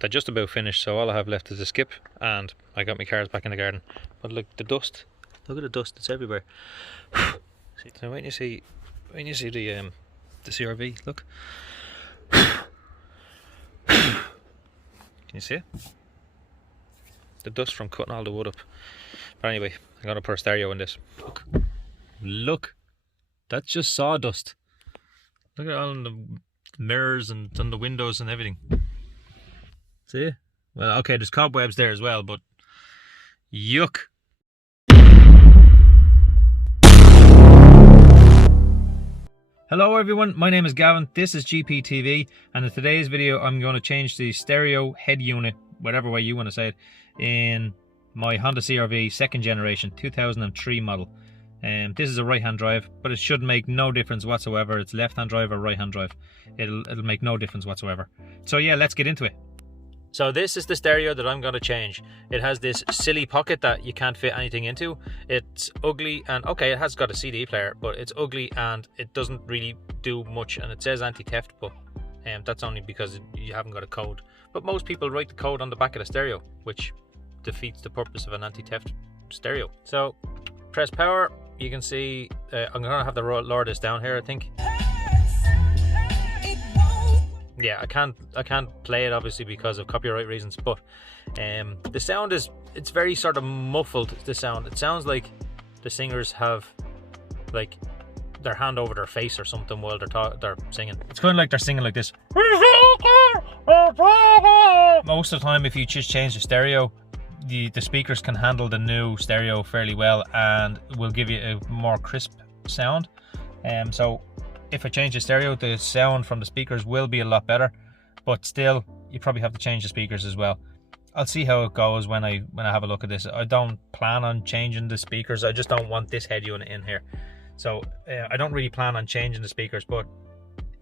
they're just about finished, so all I have left is a skip, and I got my cars back in the garden. But look, the dust, look at the dust, it's everywhere. So when you see the CRV, look. Can you see it? The dust from cutting all the wood up. But anyway, I'm gonna put a stereo in this. Look, that's just sawdust. Look at all the mirrors and on the windows and everything. See? Well, okay, there's cobwebs there as well, but yuck. Hello everyone, my name is Gavin, this is GPTV, and in today's video I'm going to change the stereo head unit, whatever way you want to say it, in my Honda CR-V second generation 2003 model. This is a right hand drive, but it should make no difference whatsoever. It's left hand drive or right hand drive, it'll make no difference whatsoever. So yeah, let's get into it. So this is the stereo that I'm going to change. It has this silly pocket that you can't fit anything into. It's ugly, and okay, it has got a CD player, but it's ugly and it doesn't really do much, and it says anti-theft, but that's only because you haven't got a code. But most people write the code on the back of the stereo, which defeats the purpose of an anti-theft stereo. So press power. You can see I'm going to have to lower this down here, I think. Yeah, I can't play it obviously because of copyright reasons, but the sound it's very sort of muffled, the sound. It sounds like the singers have like their hand over their face or something while they're singing. It's kind of like they're singing like this. Most of the time if you just change the stereo, the speakers can handle the new stereo fairly well and will give you a more crisp sound. So if I change the stereo, the sound from the speakers will be a lot better, but still you probably have to change the speakers as well. I'll see how it goes when I have a look at this. I don't plan on changing the speakers, I just don't want this head unit in here. So I don't really plan on changing the speakers, but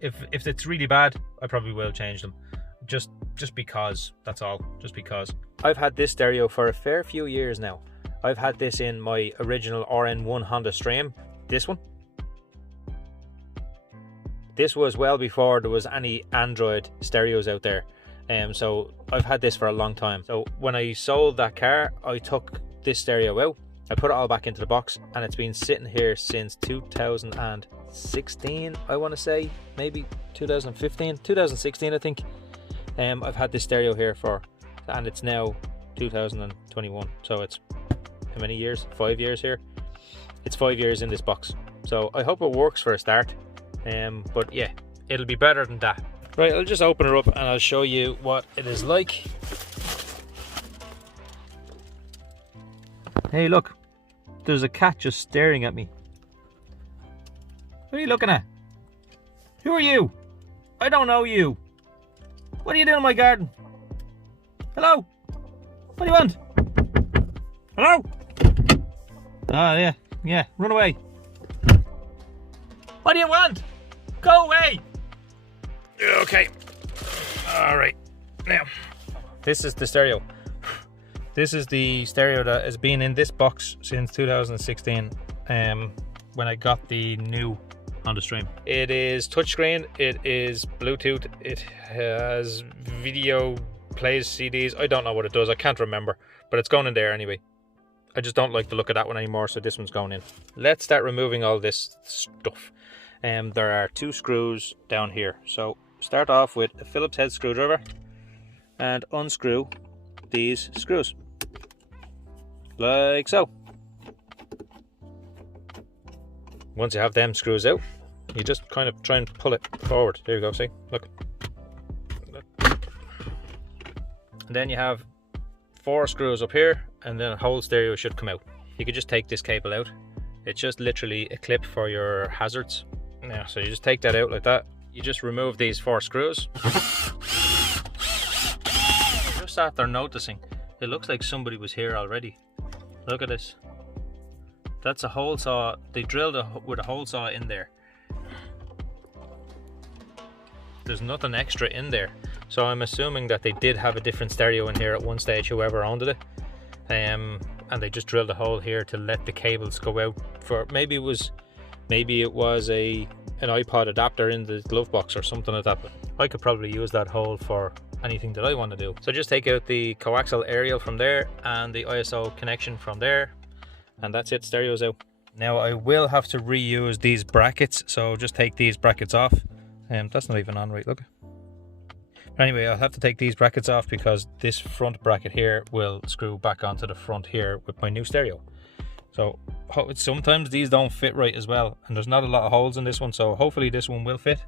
if it's really bad, I probably will change them. Just because, that's all, just because. I've had this stereo for a fair few years now. I've had this in my original RN1 Honda Stream, this one. This was well before there was any Android stereos out there, so I've had this for a long time. So when I sold that car, I took this stereo out, I put it all back into the box, and it's been sitting here since 2016, I want to say, maybe 2016 I think. I've had this stereo here for, and it's now 2021, so it's how many years? 5 years here. It's 5 years in this box, so I hope it works for a start. But yeah, it'll be better than that. Right, I'll just open it up and I'll show you what it is like. Hey look, there's a cat just staring at me. What are you looking at? Who are you? I don't know you. What are you doing in my garden? Hello? What do you want? Hello? Ah, yeah, run away. What do you want? Go away! Okay. Alright. Now, this is the stereo. This is the stereo that has been in this box since 2016, when I got the new Honda Stream. It is touchscreen, it is Bluetooth, it has video, plays CDs. I don't know what it does, I can't remember, but it's going in there anyway. I just don't like the look of that one anymore, so this one's going in. Let's start removing all this stuff. There are 2 screws down here, so start off with a Phillips head screwdriver and unscrew these screws like so. Once you have them screws out, you just kind of try and pull it forward. There you go, see, look. And then you have 4 screws up here, and then a whole stereo should come out. You could just take this cable out. It's just literally a clip for your hazards. Now, so you just take that out like that. You just remove these 4 screws. Just after noticing, it looks like somebody was here already. Look at this. That's a hole saw. They drilled with a hole saw in there. There's nothing extra in there. So I'm assuming that they did have a different stereo in here at one stage, whoever owned it. And they just drilled a hole here to let the cables go out for, maybe it was an iPod adapter in the glove box or something like that, but I could probably use that hole for anything that I want to do. So just take out the coaxial aerial from there and the ISO connection from there, and that's it, stereo's out. Now I will have to reuse these brackets, so just take these brackets off. That's not even on right, look. Anyway, I'll have to take these brackets off because this front bracket here will screw back onto the front here with my new stereo. So sometimes these don't fit right as well, and there's not a lot of holes in this one, so hopefully this one will fit.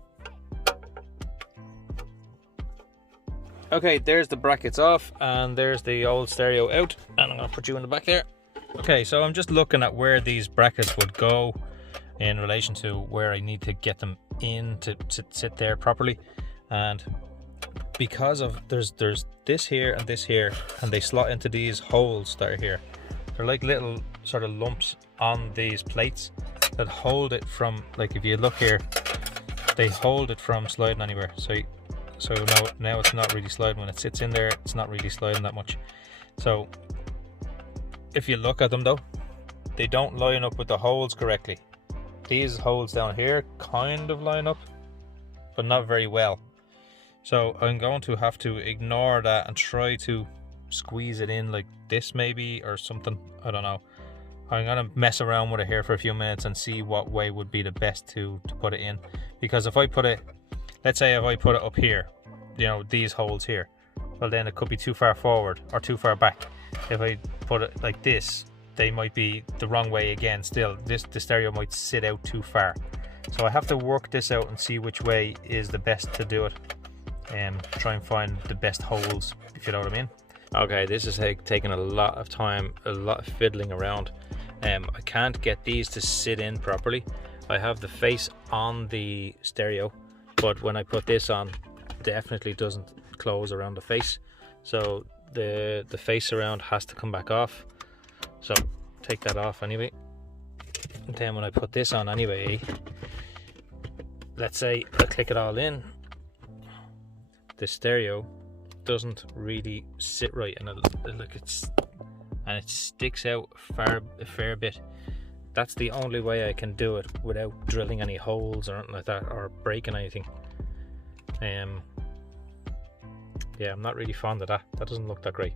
Okay, there's the brackets off and there's the old stereo out, and I'm gonna put you in the back there. Okay, so I'm just looking at where these brackets would go in relation to where I need to get them in to sit there properly, and because of there's this here and this here, and they slot into these holes that are here. They're like little sort of lumps on these plates that hold it from, like if you look here, they hold it from sliding anywhere. So now it's not really sliding. When it sits in there, it's not really sliding that much. So if you look at them though, they don't line up with the holes correctly. These holes down here kind of line up, but not very well. So I'm going to have to ignore that and try to squeeze it in like this maybe, or something. I don't know. I'm gonna mess around with it here for a few minutes and see what way would be the best to put it in. Because if I put it, let's say if I put it up here, you know, these holes here, well then it could be too far forward or too far back. If I put it like this, they might be the wrong way again still. The stereo might sit out too far. So I have to work this out and see which way is the best to do it, and try and find the best holes, if you know what I mean. Okay, this is taking a lot of time, a lot of fiddling around. I can't get these to sit in properly. I have the face on the stereo, but when I put this on, definitely doesn't close around the face. So the face around has to come back off. So take that off anyway. And then when I put this on anyway, let's say I click it all in, the stereo doesn't really sit right, and it sticks out a fair bit. That's the only way I can do it without drilling any holes or anything like that, or breaking anything. Yeah, I'm not really fond of that. That doesn't look that great.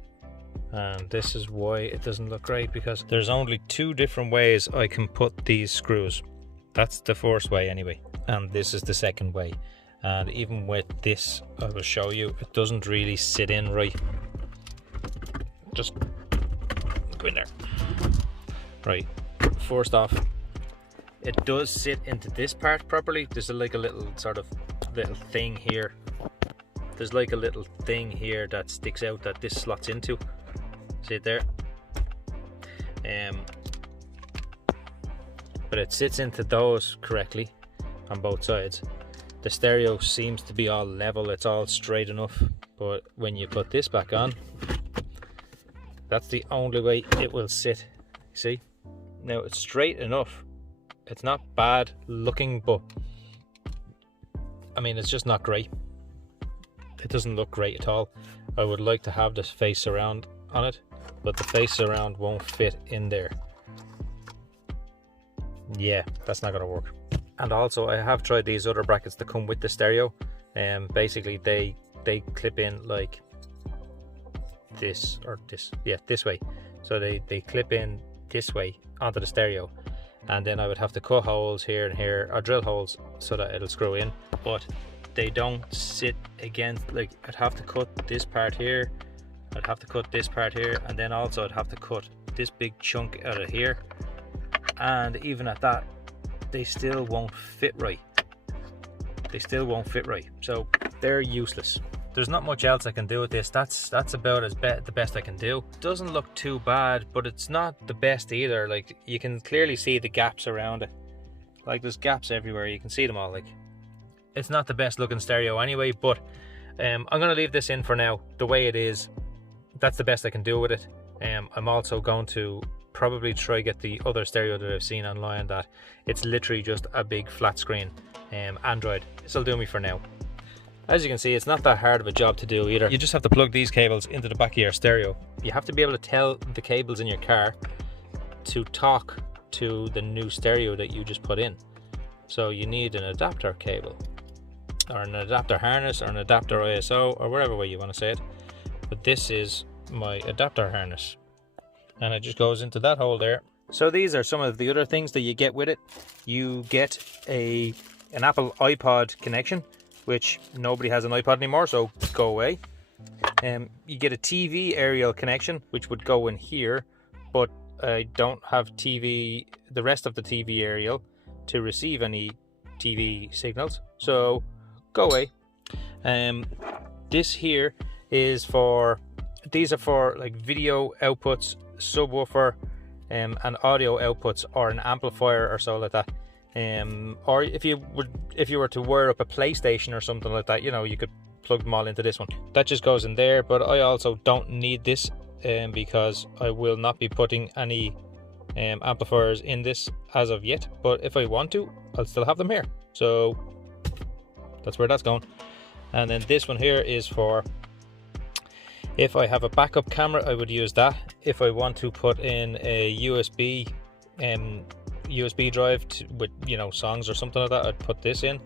And this is why it doesn't look great, because there's only two different ways I can put these screws. That's the first way anyway, and this is the second way. And even with this, I will show you, it doesn't really sit in right. Just go in there. Right, first off, it does sit into this part properly. There's like a little sort of little thing here. There's like a little thing here that sticks out that this slots into. See it there? But it sits into those correctly on both sides. The stereo seems to be all level, it's all straight enough, but when you put this back on, that's the only way it will sit. See? Now it's straight enough. It's not bad looking, but I mean, it's just not great. It doesn't look great at all. I would like to have this face surround on it, but the face surround won't fit in there. Yeah, that's not gonna work. And also, I have tried these other brackets that come with the stereo, and basically they clip in like this, or this, yeah, this way. So they clip in this way onto the stereo, and then I would have to cut holes here and here, or drill holes so that it'll screw in, but they don't sit against, like I'd have to cut this part here, I'd have to cut this part here, and then also I'd have to cut this big chunk out of here, and even at that, they still won't fit right. They still won't fit right, so they're useless. There's not much else I can do with this. That's about the best I can do. Doesn't look too bad, but it's not the best either. Like, you can clearly see the gaps around it. Like, there's gaps everywhere, you can see them all. Like, it's not the best looking stereo anyway, but I'm gonna leave this in for now the way it is. That's the best I can do with it. I'm also going to probably try get the other stereo that I've seen online, that it's literally just a big flat screen Android. This will do me for now. As you can see, it's not that hard of a job to do either. You just have to plug these cables into the back of your stereo. You have to be able to tell the cables in your car to talk to the new stereo that you just put in. So you need an adapter cable. or an adapter harness, or an adapter ISO, or whatever way you want to say it. But this is my adapter harness, and it just goes into that hole there. So these are some of the other things that you get with it. You get an Apple iPod connection, which nobody has an iPod anymore, so go away. You get a TV aerial connection, which would go in here, but I don't have the rest of the TV aerial to receive any TV signals, so go away. This here is these are for like video outputs, subwoofer, and audio outputs, or an amplifier or so like that. Or if you were to wire up a PlayStation or something like that, you know, you could plug them all into this one. That just goes in there, but I also don't need this because I will not be putting any amplifiers in this as of yet, but if I want to, I'll still have them here. So that's where that's going. And then this one here is for if I have a backup camera, I would use that. If I want to put in a USB drive with, you know, songs or something like that, I'd put this in.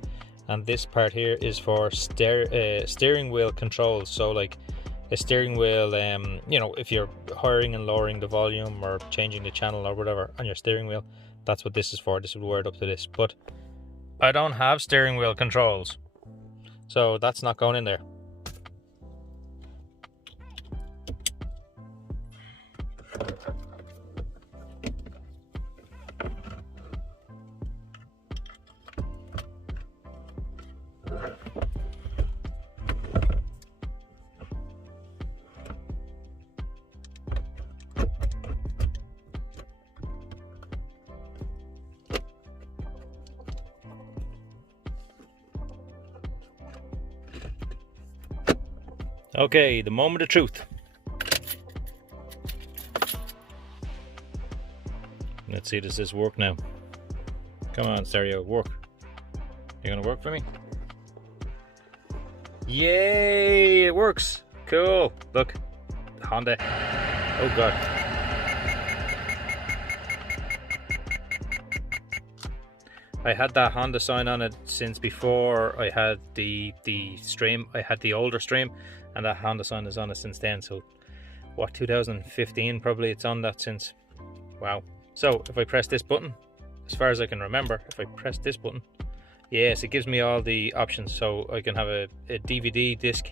And this part here is for steering wheel controls. So like a steering wheel, you know, if you're highering and lowering the volume or changing the channel or whatever on your steering wheel, that's what this is for. This would wire it up to this, but I don't have steering wheel controls, so that's not going in there. Okay, the moment of truth. Let's see, does this work now? Come on, stereo, work. You gonna work for me? Yay, it works. Cool. Look, Honda. Oh God. I had that Honda sign on it since before I had the Stream. I had the older Stream, and that Honda sign is on it since then. So what, 2015 probably it's on that since. Wow. So if I press this button, as far as I can remember, if I press this button, yes, it gives me all the options. So I can have a DVD disc,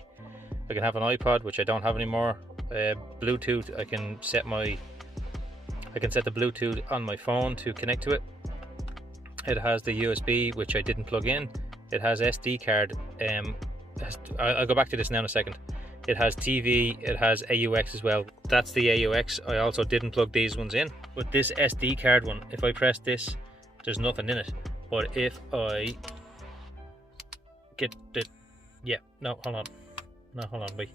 I can have an iPod, which I don't have anymore, Bluetooth. I can set the Bluetooth on my phone to connect to it. It has the USB, which I didn't plug in. It has SD card. I'll go back to this now in a second. It has TV, it has AUX as well. That's the AUX. I also didn't plug these ones in. But this SD card one, if I press this, there's nothing in it. But if I get the, yeah, no, hold on. No, hold on, wait.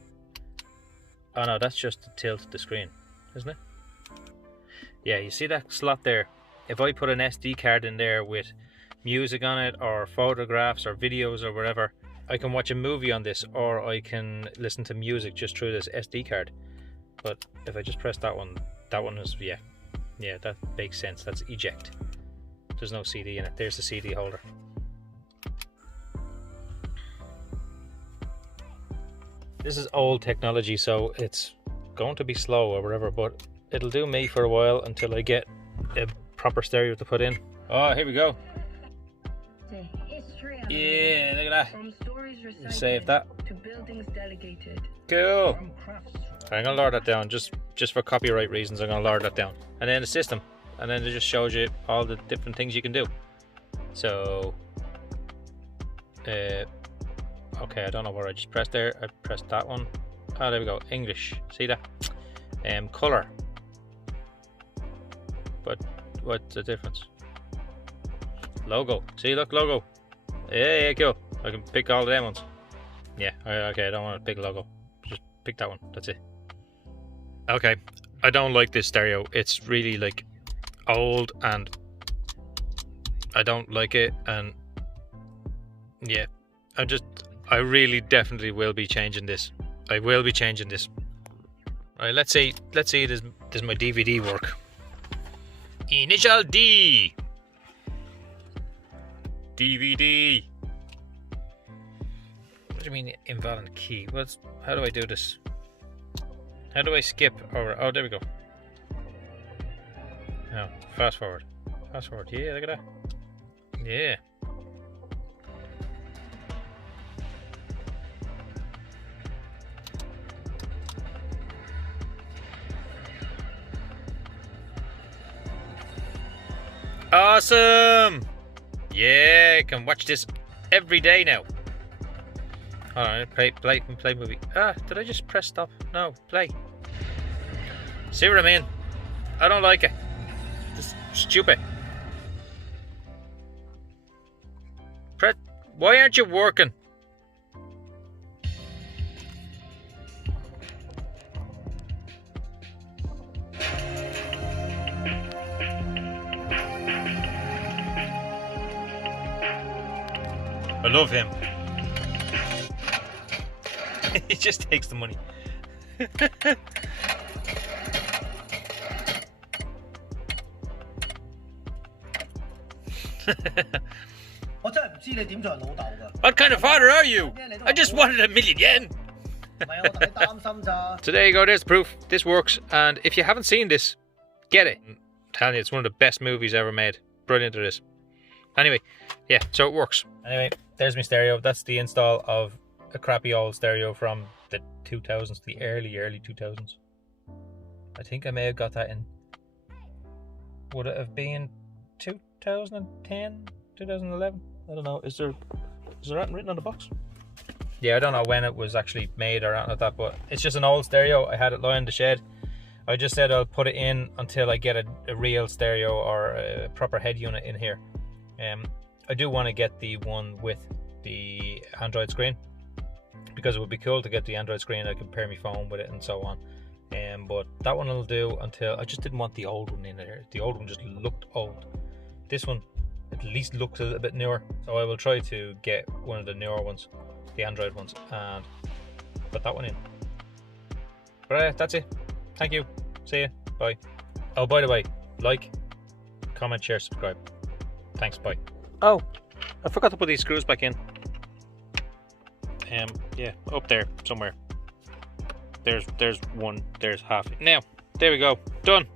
Oh no, that's just to tilt the screen, isn't it? Yeah, you see that slot there? If I put an SD card in there with music on it, or photographs or videos or whatever, I can watch a movie on this, or I can listen to music just through this SD card. But if I just press that one is, yeah, that makes sense. That's eject. There's no CD in it. There's the CD holder. This is old technology, so it's going to be slow or whatever, but it'll do me for a while until I get a proper stereo to put in. Oh, here we go. Yeah, look at that. Save that. Cool. I'm gonna lower that down just for copyright reasons. I'm gonna lower that down, and then the system, and then it just shows you all the different things you can do. So, okay, I don't know where I just pressed there. I pressed that one. Oh, there we go. English. See that? Color. But what's the difference? Logo. See, look, logo. Yeah, cool. I can pick all of them ones. Yeah, okay, I don't want to pick logo. Just pick that one. That's it. Okay, I don't like this stereo. It's really like old, and I don't like it. And yeah, I really definitely will be changing this. I will be changing this. All right, let's see. Does my DVD work? Initial D. DVD. What do you mean invalid key? How do I do this? How do I skip over? Oh, there we go. Now, fast forward. Fast forward. Yeah, look at that. Yeah. Awesome! Yeah, I can watch this every day now. Alright, play movie. Ah, did I just press stop? No, play. See what I mean? I don't like it. It's stupid. Why aren't you working? I love him. He just takes the money. What kind of father are you? I just wanted $1 million. So there you go, there's proof. This works, and if you haven't seen this, get it. I'm telling you, it's one of the best movies ever made. Brilliant it is. Anyway, yeah, so it works. Anyway, there's my stereo. That's the install of a crappy old stereo from the 2000s, the early 2000s. I think I may have got that in, would it have been 2010, 2011? I don't know. Is there anything written on the box? Yeah, I don't know when it was actually made or anything like that, but it's just an old stereo. I had it lying in the shed. I just said I'll put it in until I get a real stereo or a proper head unit in here. I do want to get the one with the Android screen, because it would be cool to get the Android screen. I could pair my phone with it and so on. But that one will do until, I just didn't want the old one in there. The old one just looked old. This one at least looks a little bit newer, so I will try to get one of the newer ones, the Android ones, and put that one in. But that's it. Thank you. See ya. Bye. Oh, by the way, like, comment, share, subscribe. Thanks. Bye. Oh, I forgot to put these screws back in. Yeah, up there somewhere. There's one. There's half. Now, there we go. Done.